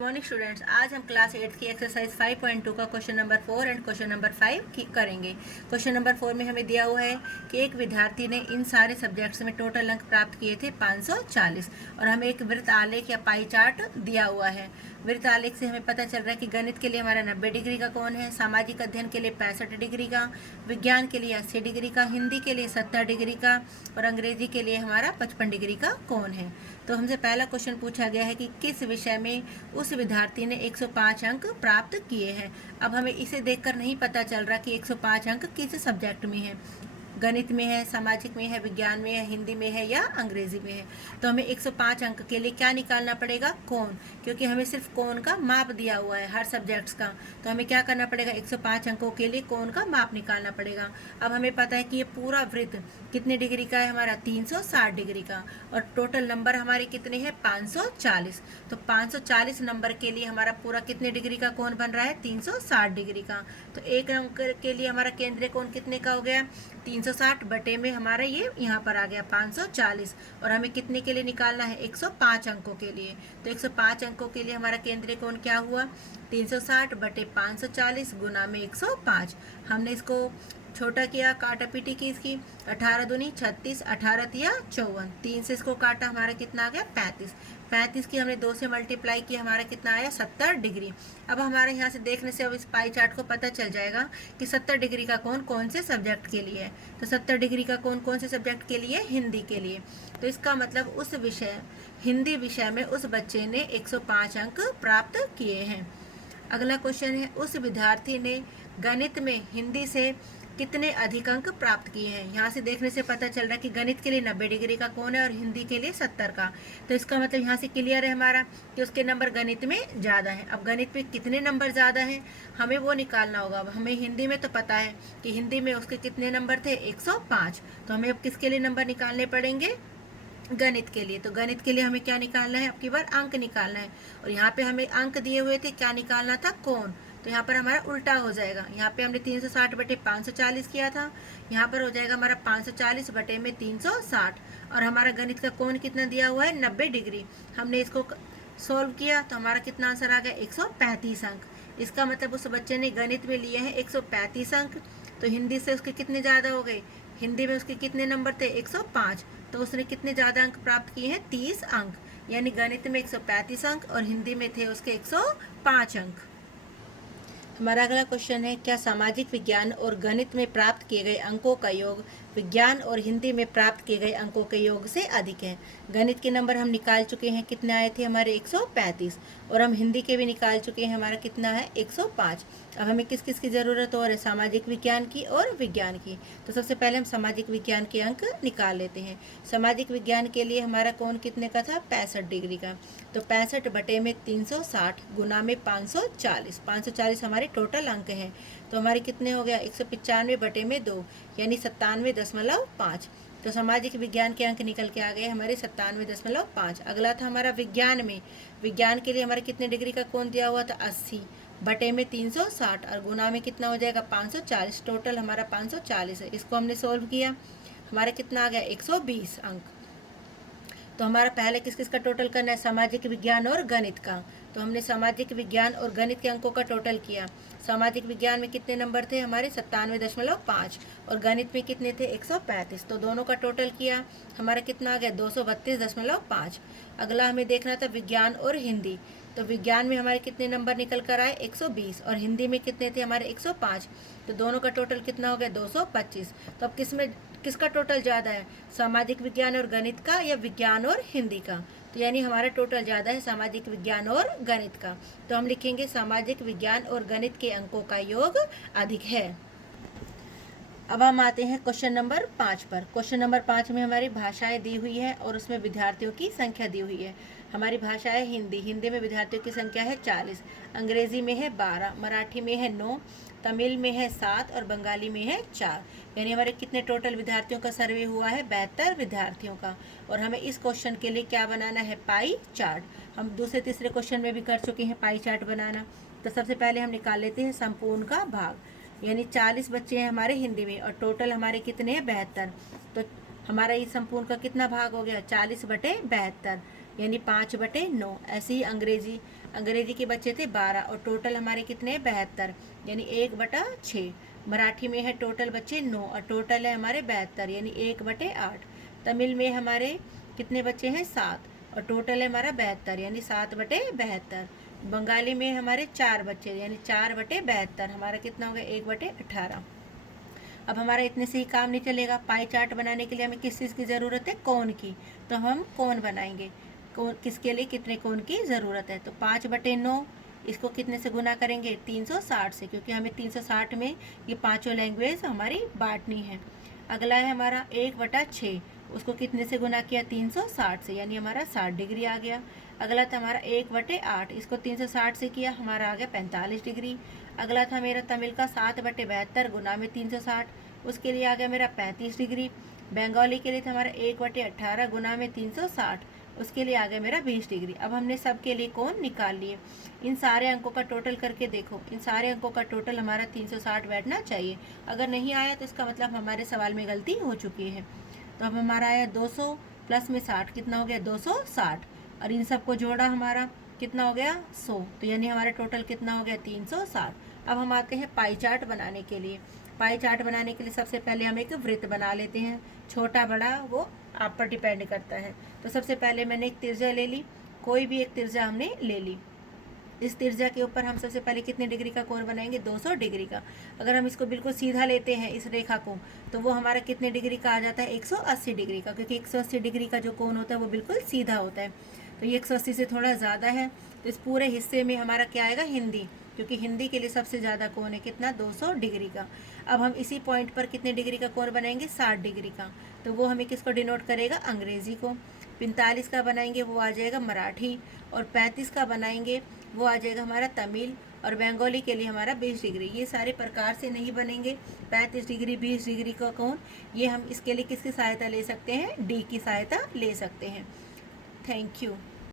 Morning students, आज हम class 8 की एक्सरसाइज 5.2 का question number 4 and question number 5 करेंगे। क्वेश्चन नंबर 4 में हमें दिया हुआ है कि एक विद्यार्थी ने इन सारे सब्जेक्ट्स में टोटल अंक प्राप्त किए थे 540 और हमें एक वृत्त आलेख या पाई चार्ट दिया हुआ है। वृत्त आलेख से हमें पता चल रहा है कि गणित के लिए हमारा 90 डिग्री का कोण है, सामाजिक अध्ययन के लिए 65 डिग्री का, विज्ञान के लिए 80 डिग्री का, हिंदी के लिए 70 डिग्री का और अंग्रेजी के लिए हमारा 55 डिग्री का कोण है। तो हमसे पहला क्वेश्चन पूछा गया है कि किस विषय में उस विद्यार्थी ने 105 अंक प्राप्त किए हैं। अब हमें इसे देखकर नहीं पता चल रहा कि 105 अंक किस सब्जेक्ट में है, गणित में है, सामाजिक में है, विज्ञान में है, हिंदी में है या अंग्रेजी में है। तो हमें 105 अंक के लिए क्या निकालना पड़ेगा? कोण, क्योंकि हमें सिर्फ कोण का माप दिया हुआ है हर सब्जेक्ट्स का। तो हमें क्या करना पड़ेगा? 105 अंकों के लिए कोण का माप निकालना पड़ेगा। अब हमें पता है कि ये पूरा वृत्त कितने डिग्री का है? हमारा 360 डिग्री का, और टोटल नंबर हमारे कितने हैं? 540। तो 540 नंबर के लिए हमारा पूरा कितने डिग्री का कोण बन रहा है? 360 डिग्री का। तो एक अंक के लिए हमारा केंद्रीय कोण कितने का हो गया? 360 बटे में हमारा ये यहाँ पर आ गया 540। और हमें कितने के लिए निकालना है? 105 अंकों के लिए। तो 105 अंकों के लिए हमारा केंद्रीय कोण क्या हुआ? 360 बटे 540 गुना में 105। हमने इसको छोटा किया, काटा पीटी की इसकी, 18 दूनी 36, 18 तिया 54, 3 से इसको काटा, हमारा कितना आ गया? 35। 35 की हमने 2 से मल्टीप्लाई किया, हमारा कितना आया? 70 डिग्री। अब हमारे यहाँ से देखने से अब इस पाई चार्ट को पता चल जाएगा कि 70 डिग्री का कोण कौन से सब्जेक्ट के लिए है। तो 70 डिग्री का कोण कौन से सब्जेक्ट के लिए? हिंदी के लिए। तो इसका मतलब उस विषय, हिंदी विषय में उस बच्चे ने 105 अंक प्राप्त किए हैं। अगला क्वेश्चन है, उस विद्यार्थी ने गणित में हिंदी से कितने अधिक अंक प्राप्त किए हैं। यहाँ से देखने से पता चल रहा है कि गणित के लिए 90 डिग्री का कोण है और हिंदी के लिए 70 का। तो इसका मतलब यहाँ से क्लियर है हमारा कि उसके नंबर गणित में ज़्यादा हैं। अब गणित में कितने नंबर ज़्यादा हैं हमें वो निकालना होगा। अब हमें हिंदी में तो पता है कि हिंदी में उसके कितने नंबर थे? 105। तो हमें अब किसके लिए नंबर निकालने पड़ेंगे? गणित के लिए। तो गणित के लिए हमें क्या निकालना है? अब की बार अंक निकालना है। और यहाँ पे हमें अंक दिए हुए थे, क्या निकालना था? कोण। तो यहाँ पर हमारा उल्टा हो जाएगा। यहाँ पे हमने 360 बटे 540 किया था, यहाँ पर हो जाएगा हमारा 540 बटे में 360। और हमारा गणित का कोण कितना दिया हुआ है? 90 डिग्री। हमने इसको सोल्व किया तो हमारा कितना आंसर आ गया? 135 अंक। इसका मतलब उस बच्चे ने गणित में लिए हैं 135 अंक। तो हिंदी से उसके कितने ज़्यादा हो गए? हिंदी में उसके कितने नंबर थे? 105। तो उसने कितने ज़्यादा अंक प्राप्त किए हैं? 30 अंक। यानी गणित में 135 अंक और हिंदी में थे उसके 105 अंक। हमारा अगला क्वेश्चन है, क्या सामाजिक विज्ञान और गणित में प्राप्त किए गए अंकों का योग विज्ञान और हिंदी में प्राप्त किए गए अंकों के योग से अधिक है? गणित के नंबर हम निकाल चुके हैं, कितने आए थे? हमारे 135। और हम हिंदी के भी निकाल चुके हैं, हमारा कितना है? 105। अब हमें किस किस की ज़रूरत हो रही है? सामाजिक विज्ञान की और विज्ञान की। तो सबसे पहले हम सामाजिक विज्ञान के अंक निकाल लेते हैं। सामाजिक विज्ञान के लिए हमारा कोण कितने का था? 65 डिग्री का। तो 65 बटे में 360 गुना में 540। 540 हमारे टोटल अंक हैं। तो हमारे कितने हो गया? 195 बटे में 2 यानी 97.5। तो सामाजिक विज्ञान के अंक निकल के आ गए हमारे 97.5। अगला था हमारा विज्ञान में। विज्ञान के लिए हमारे कितने डिग्री का कोण दिया हुआ था? 80 बटे में 360 और गुना में कितना हो जाएगा? 540। टोटल हमारा 540 है। इसको हमने सोल्व किया, हमारा कितना आ गया? 120 अंक। तो हमारा पहले किस किस का टोटल करना है? सामाजिक विज्ञान और गणित का। तो हमने सामाजिक विज्ञान और गणित के अंकों का टोटल किया। सामाजिक विज्ञान में कितने नंबर थे? हमारे 97.5 और गणित में कितने थे? 135। तो दोनों का टोटल किया, हमारा कितना आ गया? 232.5। अगला हमें देखना था विज्ञान और हिंदी। तो विज्ञान में हमारे कितने नंबर निकल कर आए? 120। और हिंदी में कितने थे? हमारे 105। तो दोनों का टोटल कितना हो गया? 225। तो अब किसका टोटल ज़्यादा है? सामाजिक विज्ञान और गणित का या विज्ञान और हिंदी का? तो यानी हमारा टोटल ज़्यादा है सामाजिक विज्ञान और गणित का। तो हम लिखेंगे सामाजिक विज्ञान और गणित के अंकों का योग अधिक है। अब हम आते हैं क्वेश्चन नंबर 5 पर। क्वेश्चन नंबर 5 में हमारी भाषाएं दी हुई है और उसमें विद्यार्थियों की संख्या दी हुई है। हमारी भाषा है हिंदी। हिंदी में विद्यार्थियों की संख्या है 40, अंग्रेजी में है 12, मराठी में है 9, तमिल में है 7 और बंगाली में है 4। यानी हमारे कितने टोटल विद्यार्थियों का सर्वे हुआ है? 72 विद्यार्थियों का। और हमें इस क्वेश्चन के लिए क्या बनाना है? Pie chart. हम दूसरे तीसरे क्वेश्चन में भी कर चुके हैं पाई चार्ट बनाना। तो सबसे पहले हम निकाल लेते हैं संपूर्ण का भाग। यानी 40 बच्चे हैं हमारे हिंदी में और टोटल हमारे कितने हैं? 72। तो हमारा ये संपूर्ण का कितना भाग हो गया? 40 बटे 72 यानी 5/9। ऐसे ही अंग्रेजी के बच्चे थे 12 और टोटल हमारे कितने हैं 72, यानी 1/6। मराठी में है टोटल बच्चे 9 और टोटल है हमारे 72, यानी 1/8। तमिल में हमारे कितने बच्चे हैं 7 और टोटल है हमारा 72, यानी 7/72। बंगाली में हमारे 4 बच्चे, यानी 4/72, हमारा कितना हो गया 1/18। अब हमारा इतने से ही काम नहीं चलेगा, पाई चार्ट बनाने के लिए हमें किस चीज़ की ज़रूरत है, कोण की। तो हम कोण बनाएंगे। कोण किसके लिए कितने कोण की ज़रूरत है, तो 5/9 इसको कितने से गुना करेंगे 360 से, क्योंकि हमें 360 में ये पांचों लैंग्वेज हमारी बांटनी है। अगला है हमारा 1/6, उसको कितने से गुना किया 360 से, यानी हमारा 60 डिग्री आ गया। अगला था हमारा 1/8, इसको 360 से किया, हमारा आ गया 45 डिग्री। अगला था मेरा तमिल का 7/72 गुना में 360, उसके लिए आ गया मेरा 35 डिग्री। बंगाली के लिए था हमारा 1/18 गुना में 360, उसके लिए आ गया मेरा 20 डिग्री। अब हमने सबके लिए कोण निकाल लिए। इन सारे अंकों का टोटल करके देखो, इन सारे अंकों का टोटल हमारा 360 बैठना चाहिए। अगर नहीं आया तो इसका मतलब हमारे सवाल में गलती हो चुकी है। तो अब हमारा आया 200 प्लस में 60, कितना हो गया 260, और इन सबको जोड़ा हमारा कितना हो गया 100, तो यानी हमारा टोटल कितना हो गया 360। अब हम आते हैं पाई चार्ट बनाने के लिए। पाई चार्ट बनाने के लिए सबसे पहले हम एक वृत्त बना लेते हैं, छोटा बड़ा वो आप पर डिपेंड करता है। तो सबसे पहले मैंने एक तिरछा ले ली, कोई भी एक तिरछा हमने ले ली। इस तिरछा के ऊपर हम सबसे पहले कितने डिग्री का कोण बनाएंगे 200 डिग्री का। अगर हम इसको बिल्कुल सीधा लेते हैं इस रेखा को, तो वो हमारा कितने डिग्री का आ जाता है 180 डिग्री का, क्योंकि 180 डिग्री का जो कोण होता है वो बिल्कुल सीधा होता है। तो ये 180 से थोड़ा ज़्यादा है, तो इस पूरे हिस्से में हमारा क्या आएगा हिंदी, क्योंकि हिंदी के लिए सबसे ज़्यादा कोण है कितना 200 डिग्री का। अब हम इसी पॉइंट पर कितने डिग्री का कोण बनाएंगे 60 डिग्री का, तो वो हमें किसको डिनोट करेगा अंग्रेज़ी को। 45 का बनाएंगे वो आ जाएगा मराठी, और 35 का बनाएंगे वो आ जाएगा हमारा तमिल, और बंगाली के लिए हमारा 20 डिग्री। ये सारे प्रकार से नहीं बनेंगे 35 डिग्री 20 डिग्री का कोण, ये हम इसके लिए किसकी सहायता ले सकते हैं डी की सहायता ले सकते हैं। Thank you.